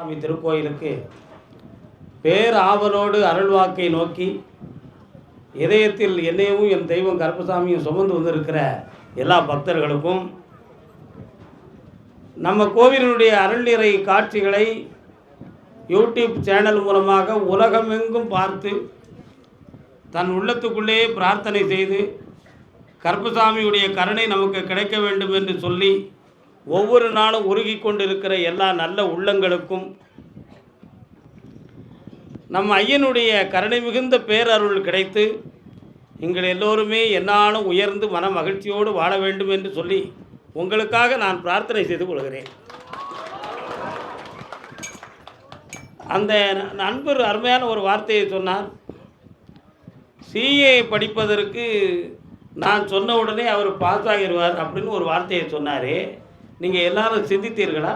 சுவாமி திருக்கோயிலுக்கு பேராவலோடு அருள்வாக்கை நோக்கி இதயத்தில் என்னையும் என் தெய்வம் கருப்பசாமியும் சுமந்து வந்திருக்கிற எல்லா பக்தர்களுக்கும் நம்ம கோவிலினுடைய அருள்நிறை காட்சிகளை யூடியூப் சேனல் மூலமாக உலகமெங்கும் பார்த்து தன் உள்ளத்துக்குள்ளே பிரார்த்தனை செய்து கருப்பசாமியுடைய கருணை நமக்கு கிடைக்க வேண்டும் என்று சொல்லி ஒவ்வொரு நாளும் உருகி கொண்டிருக்கிற எல்லா நல்ல உள்ளங்களுக்கும் நம் ஐயனுடைய கருணை மிகுந்த பேரருள் கிடைத்து எங்கள் எல்லோருமே என்னாலும் உயர்ந்து மன மகிழ்ச்சியோடு வாழ வேண்டும் என்று சொல்லி உங்களுக்காக நான் பிரார்த்தனை செய்து கொள்கிறேன். அந்த நண்பர் அருமையான ஒரு வார்த்தையை சொன்னார். சிஏ படிப்பதற்கு நான் சொன்ன உடனே அவர் பாஸ் ஆகிடுவார் அப்படின்னு ஒரு வார்த்தையை சொன்னார். நீங்கள் எல்லாரும் சிந்தித்தீர்களா?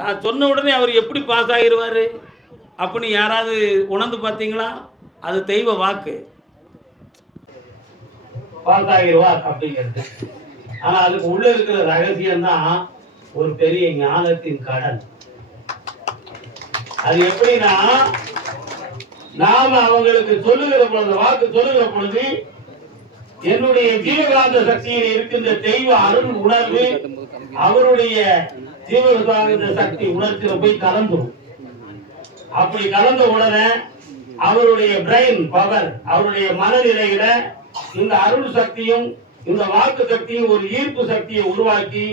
நான் சொன்ன உடனே அவர் எப்படி பாஸ் ஆகிடுவார் அப்படின்னு யாராவது உணர்ந்து பார்த்தீங்களா? அது தெய்வ வாக்கு. பாஸ் ஆகிடுவார் அப்படிங்கிறது. ஆனால் அதுக்கு உள்ள இருக்கிற ரகசியம் தான் ஒரு பெரிய ஞானத்தின் கடன். அது எப்படின்னா நாம் அவங்களுக்கு சொல்லுகிற பொழுது வாக்கு சொல்லுகிற பொழுது என்னுடைய ஜீவகாந்த சக்தியில் இருக்கின்ற தெய்வ அருள் உணர்வு அவருடைய ஜீவகாந்த சக்தி உணர்ச்சியில போய் கலந்துரும். அப்படி கலந்த உடனே அவருடைய பிரெயின் பவர் அவருடைய மனநிலையில இந்த அருள் சக்தியும் இந்த வாக்கு சக்தியும் ஒரு ஈர்ப்பு சக்தியை உருவாக்கி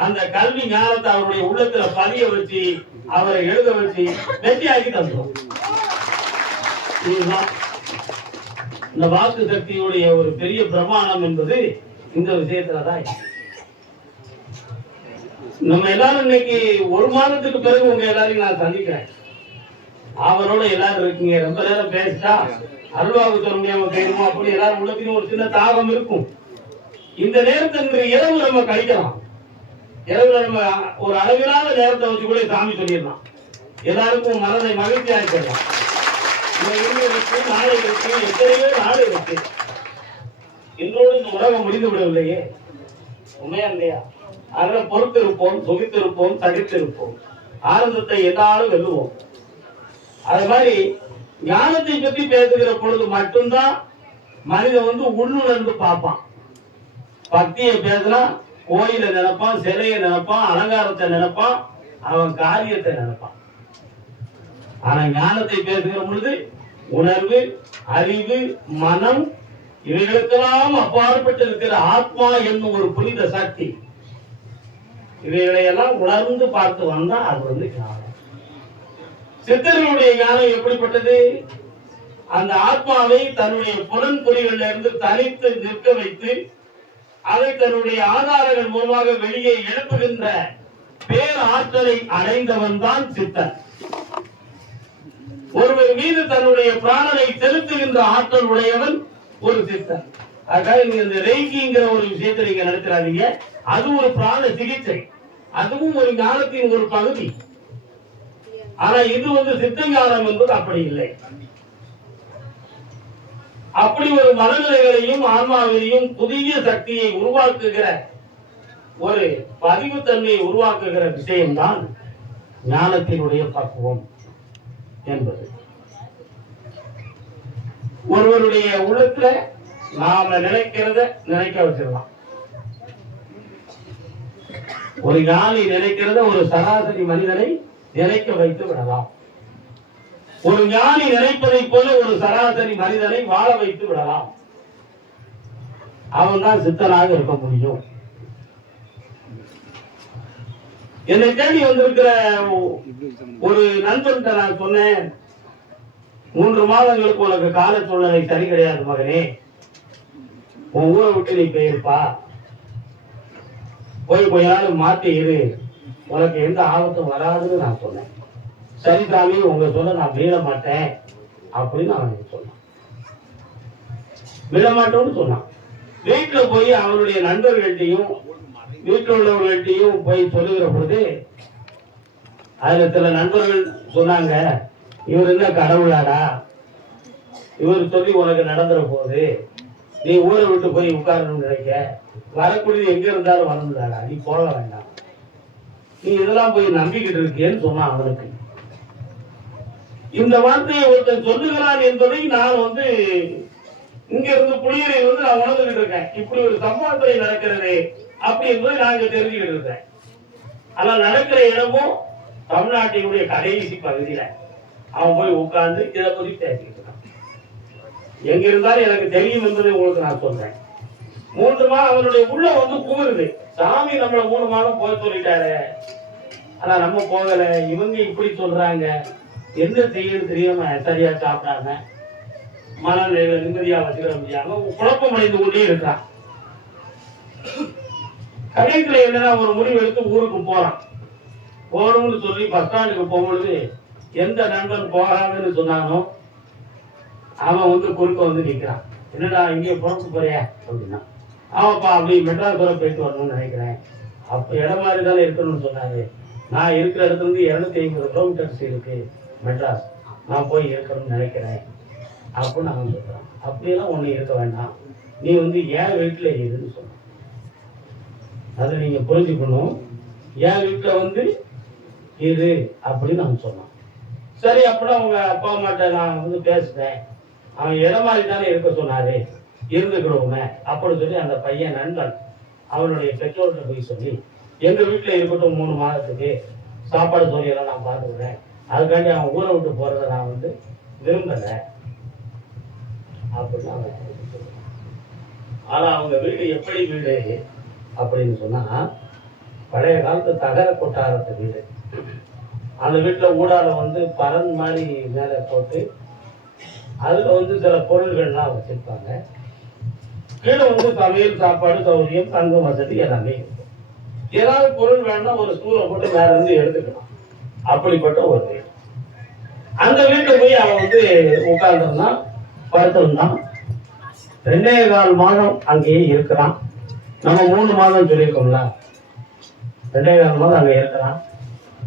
அந்த கல்வி ஞானத்தை அவருடைய உள்ளத்துல பதிய வச்சு அவரை எழுத வச்சு வெற்றியாக்கி தந்துடும் இதுதான். இந்த வாக்கு சக்தியுடைய ஒரு பெரிய பிரமாணம் என்பது இந்த விஷயத்துலதான் நம்ம எல்லாரும் இன்னைக்கு ஒரு மாதத்துக்கு பிறகு உங்க எல்லாரையும் நான் சந்திக்கிறேன். அவரோட எல்லாரும் இருக்கீங்க. ரொம்ப நேரம் பேசிட்டா அருள்வாக்கு சொல்ல முடியாம போயிருமோ? அப்படி எல்லாரும் உள்ளத்திலும் ஒரு சின்ன தாகம் இருக்கும். இந்த நேரத்தை இன்று இரவு நம்ம கழிக்கலாம். இரவுல நம்ம ஒரு அளவிலான நேரத்தை வச்சு கூட சாமி சொல்லிடலாம். எல்லாருக்கும் மனதை மகிழ்ச்சியா இருக்கலாம் இருக்கு நாளை இருக்கு எத்தனையோ நாடு இருக்கு. இன்றோடு இந்த உலகம் முடிந்து விடவில்லையே. உண்மையா இல்லையா? அதனால பொறுத்திருப்போம் சுகித்திருப்போம் தடித்திருப்போம் ஆனந்தத்தை எல்லாரும் வெல்லுவோம். அது மாதிரி ஞானத்தை பத்தி பேசுகிற பொழுது மட்டும்தான் மனிதன் வந்து உள்ளுணர்ந்து பார்ப்பான். பக்தியை பேசுனா கோயிலை நினைப்பான் சிலையை நினைப்பான் அலங்காரத்தை நினைப்பான் அவன் காரியத்தை நினைப்பான். ஆனா ஞானத்தை பேசுகிற பொழுது உணர்வு அறிவு மனம் இவைகளுக்கெல்லாம் அப்பாற்பட்டு இருக்கிற ஆத்மா என்னும் ஒரு புனித சக்தி. இவைகளையெல்லாம் உணர்ந்து பார்த்து வந்தா அது வந்து ஞானம். சித்தர்களுடைய ஞானம் எப்படிப்பட்டது? அந்த ஆத்மாவை தன்னுடைய புலன் பொறிகளில் இருந்து தனித்து நிற்க வைத்து அதை தன்னுடைய ஆதாரங்கள் மூலமாக வெளியே எழுப்புகின்ற பேர் ஆற்றலை அடைந்தவன் தான் சித்தன். ஒருவர் மீது தன்னுடைய பிராணனை செலுத்துகின்ற ஆற்றல் உடையவன் ஒரு சித்தன் அதுக்காக நீங்க இந்த ரெய்கிங்கிற ஒரு விஷயத்தை நீங்க நடத்துறாதீங்க அது ஒரு பிராண சிகிச்சை. அதுவும் ஒரு ஞானத்தின் ஒரு பகுதி. ஆனா இது வந்து சித்த ஞானம் என்பது அப்படி இல்லை. அப்படி ஒரு மனநிலைகளையும் ஆன்மாவிலையும் புதிய சக்தியை உருவாக்குகிற ஒரு பதிவுத்தன்மையை உருவாக்குகிற விஷயம்தான் ஞானத்தினுடைய பக்குவம். என்பது. ஒருவருடைய உலகத்துல நாம நினைக்கிறத நினைக்க வச்சிடலாம். ஒரு ஞானி நினைக்கிறத ஒரு சராசரி மனிதனை நினைக்க வைத்து விடலாம். ஒரு ஞானி நினைப்பதை போல ஒரு சராசரி மனிதனை வாழ வைத்து விடலாம். அவன் தான் சித்தனாக இருக்க முடியும். என்னை தேடி வந்திருக்கிற ஒரு நண்பன்கிட்ட நான் சொன்னேன் மூன்று மாதங்களுக்கு உனக்கு கால சூழ்நிலை சரி கிடையாது மகனே. உன் ஊரை விட்டு நீ போயிருப்பா. போய் கொஞ்ச நாள் மாத்தி இரு. உனக்கு எந்த ஆபத்தும் வராதுன்னு நான் சொன்னேன். சரி சாமி உங்க சொல்ல நான் மீள மாட்டேன் அப்படின்னு அவன் சொன்னான். விட மாட்டோம்னு சொன்னான். வீட்டுல போய் அவனுடைய நண்பர்கள்ட்டையும் வீட்டில் உள்ளவர்கள்ட்டையும் போய் சொல்லுகிற பொழுது அதுல சில நண்பர்கள் சொன்னாங்க இவர் என்ன கடவுளாடா? இவர் சொல்லி உனக்கு நடந்துற போது நீ ஊரை விட்டு போய் உட்காரணும்னு நினைக்க. வரக்கூடியது எங்க இருந்தாலும் வரணும்டாடா. நீ போக வேண்டாம். நீ இதெல்லாம் போய் நம்பிக்கிட்டு இருக்கேன்னு சொன்னான் அவனுக்கு. இந்த வார்த்தையை ஒருத்தன் சொல்லுகிறான் என்பதை நான் வந்து இங்க இருந்து புளியரை வந்து நான் உணர்ந்துகிட்டு இருக்கேன். இப்படி ஒரு சம்பவத்தை நடக்கிறதே. அப்படி என்பதை நான் தெரிஞ்சுக்கிட்டு இருந்தேன். ஆனா நடக்கிற இடமும் தமிழ்நாட்டினுடைய கடைசி பகுதியில. அவன் போய் உட்கார்ந்து இதை பத்தி பேசிக்கிட்டு இருக்கான். எங்க இருந்தாலும் எனக்கு தெரியும் என்பதை உங்களுக்கு நான் சொல்றேன். மூன்று மாதம் அவனுடைய உள்ள வந்து கூறுது சாமி நம்மள மூணு மாதம் போக சொல்லிட்டாரு. ஆனா நம்ம போகல. இவங்க இப்படி சொல்றாங்க. என்ன செய்யணும் தெரியாம சரியா சாப்பிடாம மன நிம்மதியா வச்சுக்கிற முடியாம குழப்பம் அடைந்து கொண்டே இருக்கான். கடைசியில என்னன்னா ஒரு முடிவு எடுத்து ஊருக்கு போறான். போகணும்னு சொல்லி பஸ் ஸ்டாண்டுக்கு போகும்பொழுது எந்த நண்பன் போகாதுன்னு சொன்னானோ அவன் வந்து குறுக்க வந்து நிற்கிறான் என்னடா இங்கே புறத்து போறியா? அப்படின்னா. ஆமாப்பா அப்படி மெட்ராஸ் வரை போயிட்டு வரணும்னு நினைக்கிறேன். அப்போ இடம் மாதிரி தானே இருக்கணும்னு சொன்னாரு. நான் இருக்கிற இடத்துல இருந்து இருநூத்தி ஐம்பது கிலோமீட்டர்ஸ் இருக்கு மெட்ராஸ். நான் போய் இருக்கணும்னு நினைக்கிறேன். அப்படின்னு அவன் சொல்கிறான் அப்படியெல்லாம் ஒன்று இருக்க வேண்டாம். நீ வந்து ஏன் வீட்டில் இருன்னு சொன்னான். அதை நீங்கள் புரிஞ்சுக்கணும். என் வீட்டில் வந்து இரு அப்படின்னு அவன் சொன்னான் சரி அப்புறம் அவங்க அப்பா அம்மாட்ட நான் வந்து பேசினேன். அவன் இடம் மாதிரி தானே இருக்க சொன்னாரு? இருந்துக்கிறோமே அப்படின்னு சொல்லி அந்த பையன் நண்பன் அவனுடைய பெற்றோர்கிட்ட போய் சொல்லி எங்கள் வீட்டில் இருக்கட்டும் மூணு மாதத்துக்கு சாப்பாடு தொழிலாம் நான் பார்த்துக்கிறேன். அதுக்காண்டி அவன் ஊரை விட்டு போகிறத நான் வந்து விரும்பலை. அப்படின்னு அவன் ஆனால் அவங்க வீடு எப்படி வீடு? அப்படின்னு சொன்னா பழைய காலத்து தகர கொட்டாரத்து வீடு. அந்த வீட்டில் ஊடால வந்து பரன் மாதிரி மேலே போட்டு அதில் வந்து சில பொருள்கள்லாம் வச்சிருப்பாங்க. கீழே வந்து சமையல் சாப்பாடு சௌகரியம் தங்கும் வசதி எல்லாமே இருக்கும் ஏதாவது பொருள் வேணும்னா ஒரு ஸ்டூலை போட்டு மேல இருந்து எடுத்துக்கலாம். அப்படிப்பட்ட ஒரு வீடு. அந்த வீட்டில் போய் அவன் வந்து உட்கார்ந்துருந்தான் படுத்திருந்தான் ரெண்டே கால் மாதம் அங்கேயே இருக்கிறான் நம்ம மூணு மாதம் சொல்லியிருக்கோம்ல. ரெண்டே மாதம் அங்க இருக்கிறான்.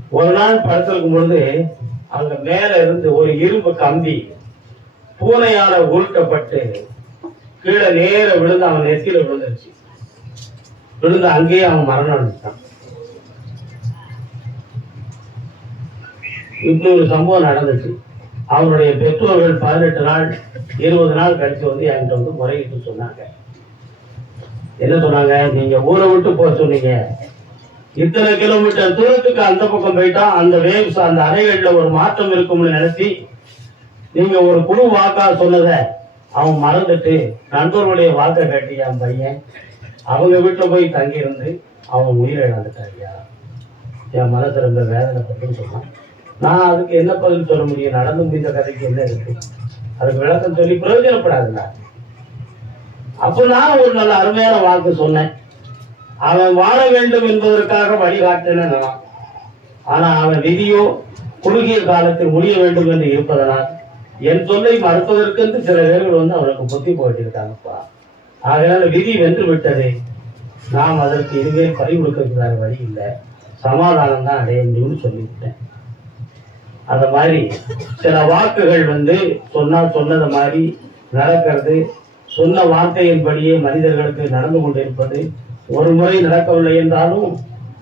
ஒரு நாள் படுத்திருக்கும் பொழுது அங்க மேல இருந்து ஒரு இரும்பு கம்பி பூனையால உருட்டப்பட்டு கீழே நேர விழுந்து அவன் நெத்தியில விழுந்துருச்சு. விழுந்து அங்கேயே அவன் மரணம் அடைஞ்சிட்டான். இப்படி ஒரு சம்பவம் நடந்துச்சு. அவனுடைய பெற்றோர்கள் பதினெட்டு நாள் இருபது நாள் கழிச்சு வந்து என்கிட்ட வந்து முறையிட்டு சொன்னாங்க. என்ன சொன்னாங்க? நீங்க ஊரை விட்டு போக சொன்னீங்க. இத்தனை கிலோமீட்டர் தூரத்துக்கு அந்த பக்கம் போயிட்டா அந்த வேவ்ஸ் அந்த அறைகள்ல ஒரு மாற்றம் இருக்கும்னு நினைச்சி நீங்க ஒரு குழு வாக்கா சொன்னதை அவன் மறந்துட்டு நண்பர்களுடைய வாக்கை கட்டி என் பையன் அவங்க வீட்டுல போய் தங்கி இருந்து அவன் உயிரை இழந்துட்டாரியா? என் மனசு ரொம்ப வேதனைப்பட்டுன்னு சொன்னான். நான் அதுக்கு என்ன பதில் சொல்ல முடியும்? நடந்து முடிந்த கதைக்கு என்ன இருக்கு? அதுக்கு விளக்கம் சொல்லி பிரயோஜனப்படாதுல்ல அப்ப நான் ஒரு நல்ல அருமையான வாக்கு சொன்னேன். அவன் வாழ வேண்டும் என்பதற்காக வழிகாட்டினான் ஆனா அவன் விதியோ குறுகிய காலத்தில் முடிய வேண்டும் என்று இருப்பதனால் என் சொல்லை மறுப்பதற்கென்று சில பேர்கள் வந்து அவனுக்கு புத்தி போயிட்டு இருக்காங்கப்பா ஆகையால விதி வென்று விட்டது நாம் அதற்கு இதுவே பறி கொடுக்கறதுக்கான வழி இல்லை. சமாதானம் தான் அடைய முடியும்னு சொல்லிவிட்டேன். அந்த மாதிரி சில வாக்குகள் வந்து சொன்னால் சொன்னது மாதிரி நடக்கிறது சொன்ன வார்த்தையின்படியே மனிதர்களுக்கு நடந்து கொண்டிருப்பது ஒரு முறை நடக்கவில்லை என்றாலும்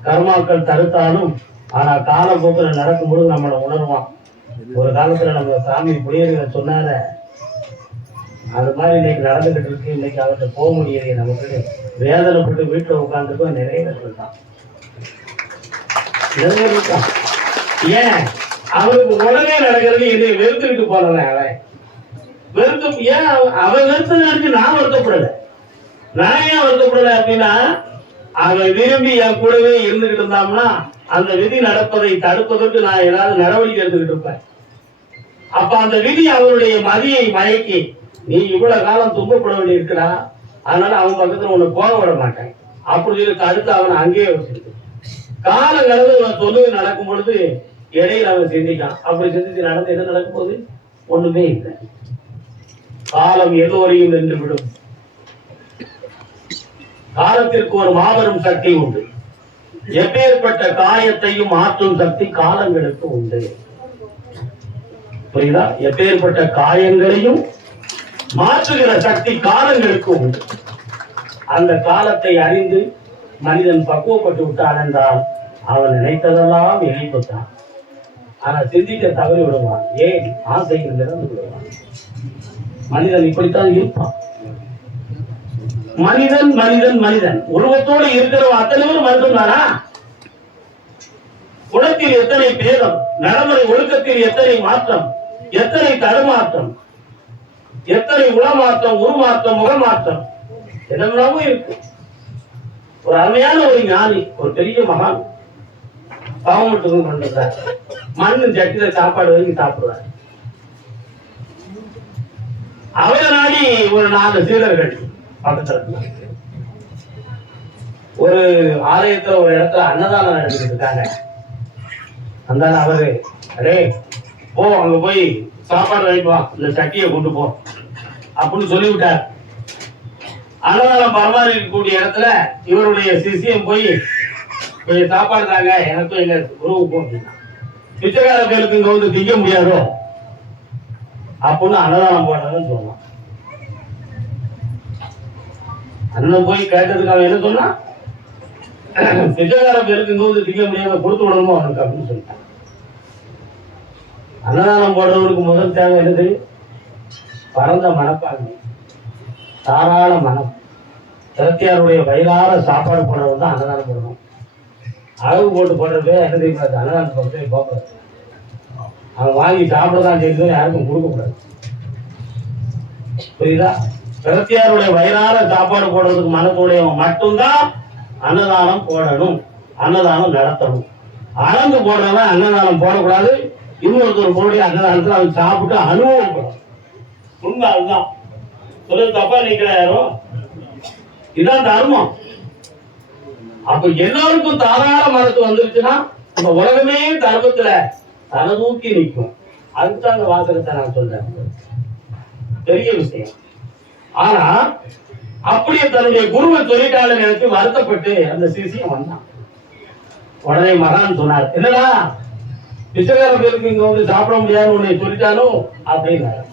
கர்மாக்கள் தடுத்தாலும் ஆனா காலப்போக்கில் நடக்கும்போது நம்மளை உணர்வான். ஒரு காலத்துல நம்ம சாமி புயல்களை சொன்னார அது மாதிரி இன்னைக்கு நடந்துகிட்டு இருக்கு இன்னைக்கு அவர்கிட்ட போக முடியலையே நமக்கு. வேதனைப்பட்டு வீட்டுல உட்காந்துருக்கோம் நிறைய தான் இருக்கான் நிறைய இருக்கான் ஏன்? அவருக்கு உடனே நடக்கிறது என்னை வெறுத்துக்கிட்டு போனவன் அவன். வெறுக்கும். ஏன் அவன் அவன் நான் வருத்தப்படல. நான் ஏன் வருத்தப்படல அப்படின்னா அவன் விரும்பி என் கூடவே இருந்துகிட்டு இருந்தான்னா அந்த விதி நடப்பதை தடுப்பதற்கு நான் ஏதாவது நடவடிக்கை எடுத்துக்கிட்டு இருப்பேன். அப்ப அந்த விதி அவனுடைய மதியை மயக்கி நீ இவ்வளவு காலம் துன்பப்பட வேண்டி இருக்கிறா அதனால அவன் பக்கத்துல உன்னை போக விட மாட்டேன். அப்படி சொல்லி தடுத்து அவனை அங்கேயே வச்சிருக்கு காலம் கடந்து உனக்கு தொழுகை நடக்கும் பொழுது இடையில அவன் சிந்திக்கான். அப்படி சிந்திச்சு நடந்து என்ன நடக்கும் போது? ஒண்ணுமே இல்லை. காலம் எல்லோரையும் நின்று விடும். காலத்திற்கு ஒரு மாபெரும் சக்தி உண்டு. எப்பேற்பட்ட காயத்தையும் மாற்றும் சக்தி காலங்களுக்கு உண்டு. புரியுதா? எப்பேற்பட்ட காயங்களையும் மாற்றுகிற சக்தி காலங்களுக்கு உண்டு. அந்த காலத்தை அறிந்து மனிதன் பக்குவப்பட்டு விட்டான் என்றால் அவன் நினைத்ததெல்லாம் இணைப்புத்தான் ஆனா சிந்திக்க தவறி விடுவான் ஏன்? ஆசைகள் நிறந்து விடுவான் மனிதன் இப்படித்தான் இருப்பான். மனிதன் மனிதன் மனிதன். உருவத்தோடு இருக்கிறவன் அத்தனை பேரும் மனிதன் தானா குணத்தில் எத்தனை பேதம் நடைமுறை ஒழுக்கத்தில் எத்தனை மாற்றம் எத்தனை தடுமாற்றம் எத்தனை உளமாற்றம் உருமாற்றம் முகமாற்றம் என்னென்னவும் இருக்கு. ஒரு அருமையான ஒரு ஞானி ஒரு பெரிய மகான். பாவமட்டுக்கும் கொண்டிருந்தார் மண்ணு சட்டில சாப்பாடு வரைக்கும் சாப்பிடுறாரு அவரை நாடி ஒரு நாலு சீடர்கள். பக்கத்துல ஒரு ஆலயத்துல ஒரு இடத்துல அன்னதானம் நடந்துட்டு இருக்காங்க அந்த அவரு அடே போ அங்க போய் சாப்பாடு வாங்கிட்டு இந்த சட்டியை கொண்டு போ. அப்படின்னு சொல்லிவிட்டார். அன்னதானம் பரமாறிக்கக்கூடிய இடத்துல இவருடைய சிசியம் போய் கொஞ்சம் சாப்பாடு தாங்க எனக்கும் எங்க குருவுக்கும். அப்படின்னா பிச்சைக்கார பேருக்கு இங்க வந்து திங்க முடியாதோ? அப்படின்னு அன்னதானம் போடுறதுன்னு சொன்னான். அண்ணன் போய் கேட்டதுக்கு அவன் என்ன சொன்னான் பிச்சைக்கார பேருக்கு திங்க முடியாம கொடுத்து விடணுமோ அவனுக்கு அப்படின்னு சொல்லிட்டான். அன்னதானம் போடுறவனுக்கு முதல் தேவை என்னது? பரந்த மனப்பான்மை. தாராள மனம். சிரத்தியாருடைய வயிறார சாப்பாடு போடுறது தான் அன்னதானம் போடணும் அளவு போட்டு போடுறது என்ன தெரியுமா அன்னதானம் பக்கத்துல போகக்கூடாது அவன் வாங்கி சாப்பிட தான் செய்யணும் யாருக்கும் கொடுக்கக்கூடாது. புரியுதா? பிரத்தியாருடைய வயிறார சாப்பாடு போடுறதுக்கு மனத்துடையவன் மட்டும்தான் அன்னதானம் போடணும் அன்னதானம் நடத்தணும். அளந்து போடுறவன் அன்னதானம் போடக்கூடாது. இன்னொருத்தர் போடைய அன்னதானத்தில் அவன் சாப்பிட்டு அனுபவப்படும் உண்மை அதுதான் சொல்ல தப்பா நிக்கிற யாரும் இதான் தர்மம். அப்ப எல்லாருக்கும் தாராள மனத்து வந்துருச்சுன்னா நம்ம உலகமே தர்மத்துல தலை தூக்கி நிற்கும். அதுதான் அந்த வாசகத்தை நான் சொல்றேன். பெரிய விஷயம். ஆனா அப்படியே தன்னுடைய குருவை சொல்லிட்டாலும் எனக்கு வருத்தப்பட்டு அந்த சிசியம் வந்தான். உடனே மகான் சொன்னார் என்னடா? பிச்சைக்கார பேருக்கு இங்க வந்து சாப்பிட முடியாது உன்னை சொல்லிட்டாலும் அப்படின்னாரு.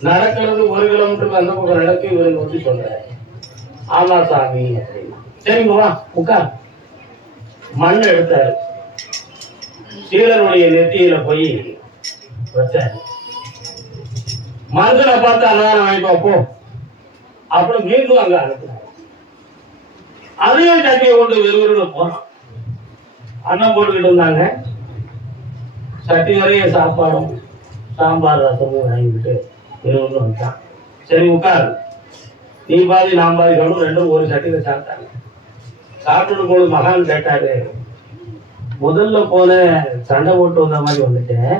நடக்கிறது ஒரு கிலோமீட்டருக்கு அந்த பக்கம் நடக்கு இவருக்கு வந்து சொல்றாரு. ஆமா சாமி அப்படின்னா. சரிங்க வா உட்கார். மண் எடுத்தாரு. சீலனுடைய நெத்தியில போய் வச்சாரு. மனுஷனை பார்த்து அன்னதானம் வாங்கி வா, போ. அப்புறம் மீண்டும் அங்க அனுப்புனாரு அதையும் சட்டியை கொண்டு விறுவிறுன்னு போனோம் அண்ணன் போட்டுக்கிட்டு இருந்தாங்க. சட்டி நிறைய சாப்பாடும் சாம்பார் ரசமும் வாங்கிட்டு விறுவிறுன்னு வந்துட்டான். சரி உட்காரு. நீ பாதி நான் பாதி கவனம் ரெண்டும் ஒரு சட்டியில சாப்பிட்டாங்க. சாப்பிட்டு போது மகான் கேட்டாரு. முதல்ல போன சண்டை போட்டு வந்த மாதிரி வந்துட்டேன்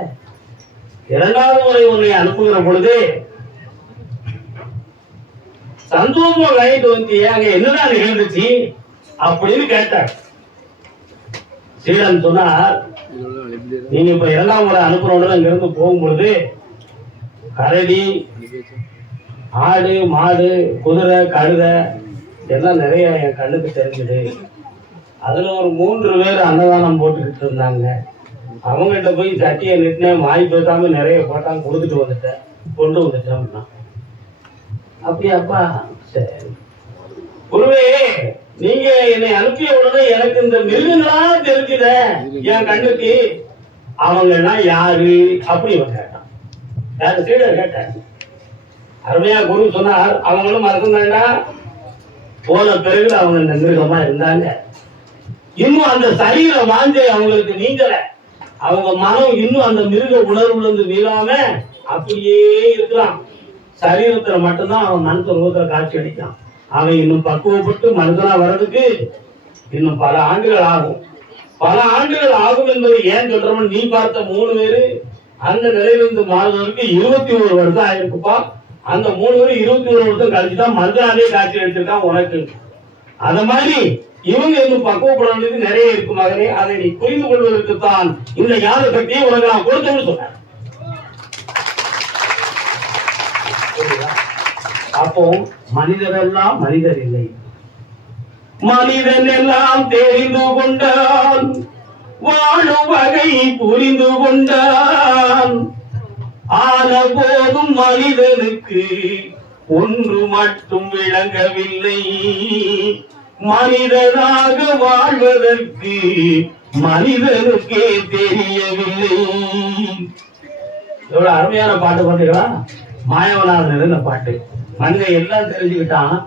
இரண்டாவது முறை உன்னை அனுப்புகிற பொழுது சந்தோஷமா வாங்கிட்டு வந்து அங்க என்னதான் நிகழ்ந்துச்சு? அப்படின்னு கேட்டார். சீடன் சொன்னார் நீங்க இப்ப இரண்டாம் முறை அனுப்புறோட அங்க இருந்து போகும்பொழுது கரடி ஆடு மாடு குதிரை கழுதை எல்லாம் நிறைய என் கண்ணுக்கு தெரிஞ்சது. அதுல ஒரு மூன்று பேர் அன்னதானம் போட்டுக்கிட்டு இருந்தாங்க. அவங்ககிட்ட போய் சட்டியை நிட்டினேன் வாய் பேசாம நிறைய போட்டாங்க கொடுத்துட்டு வந்துட்டேன். கொண்டு வந்துட்டேன் அப்படியாப்பா சரி. குருவே நீங்க என்னை அனுப்பிய உடனே எனக்கு இந்த மிருகங்களா தெரிஞ்சுத. என் கண்ணுக்கு. அவங்கன்னா யாரு? அப்படி இவன் கேட்டான். யாரு? சீடர் கேட்டான் அருமையா குரு சொன்னார். அவங்களும் மறந்தாண்டா போன பிறகு அவங்க இந்த மிருகமா இருந்தாங்க. இன்னும் அந்த சரீர வாஞ்சை அவங்களுக்கு நீங்கல. அவங்க மனம் இன்னும் அந்த மிருக உணர்வுலேருந்து மீளாம அப்படியே இருக்கிறான் சரீரத்துல மட்டும்தான் அவன் மனசு ரூபத்துல காட்சி அடித்தான் அவன் இன்னும் பக்குவப்பட்டு மனிதனா வர்றதுக்கு இன்னும் பல ஆண்டுகள் ஆகும். பல ஆண்டுகள் ஆகும் என்பதை ஏன் சொல்றோம்னு நீ பார்த்த மூணு பேரு அந்த நிலையிலிருந்து மாறுவதற்கு இருபத்தி ஒரு வருஷம் ஆயிருக்குப்பா. அந்த மூணு பேரும் இருபத்தி ஒரு வருஷம் கழிச்சுதான் மனிதனாவே காட்சி அடிச்சிருக்கான் உனக்கு. அத மாதிரி இவங்க இன்னும் பக்குவப்பட வேண்டியது நிறைய இருக்கு மகனே. அதை நீ புரிந்து கொள்வதற்கு தான் இந்த ஞான சக்தியை உனக்கு நான் கொடுத்தேன்னு சொன்னேன் அப்போ மனிதரெல்லாம் மனிதர் இல்லை மனிதன் எல்லாம் தெரிந்து கொண்டான். வாழும் வகை புரிந்து கொண்டான். ஆன போதும் மனிதனுக்கு ஒன்று மட்டும் விளங்கவில்லை. மனிதனாக வாழ்வதற்கு மனிதனுக்கே தெரியவில்லை. எவ்வளவு அருமையான பாட்டு பார்த்தீங்களா மாயவனார் இந்த பாட்டு. மனிதன் எல்லாம் தெரிஞ்சுக்கிட்டான்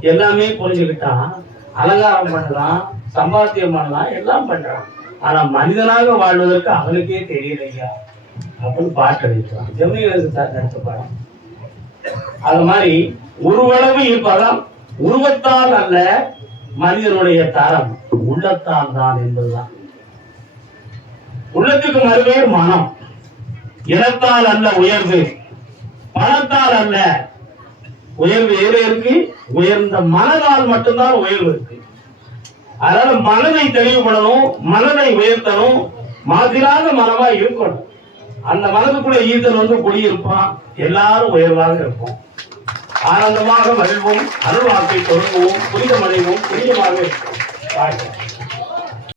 எல்லாமே புரிஞ்சுக்கிட்டான் அலங்காரம் பண்ணலாம் சம்பாத்தியம் பண்ணலாம் எல்லாம் பண்றான். ஆனா மனிதனாக வாழ்வதற்கு அவனுக்கே தெரியலையா? அப்படின்னு பாட்டு எழுதிட்டான் ஜெமினி சார் நடிச்ச பாடம். அது மாதிரி உருவளவு இருப்பதான் உருவத்தால் அல்ல மனிதனுடைய தரம். உள்ளத்தால் தான் என்பதுதான். உள்ளத்துக்கு மறுபேர் மனம். இனத்தால் அல்ல உயர்வு. பணத்தால் அல்ல உயர்வு. எது இருக்கு? உயர்ந்த மனதால் மட்டும்தான் உயர்வு இருக்கு. அதனால மனதை தெளிவுபடணும் மனதை உயர்த்தணும் மாதிராத மனமா இருக்கணும். அந்த மனதுக்குள்ள ஈசன் வந்து குடியிருப்பான். எல்லாரும் உயர்வாக இருப்போம். ஆனந்தமாக மகிழ்வோம் அருள்வாக்கை தொடங்குவோம் புனிதமடைவோம் புனிதமாக இருப்போம்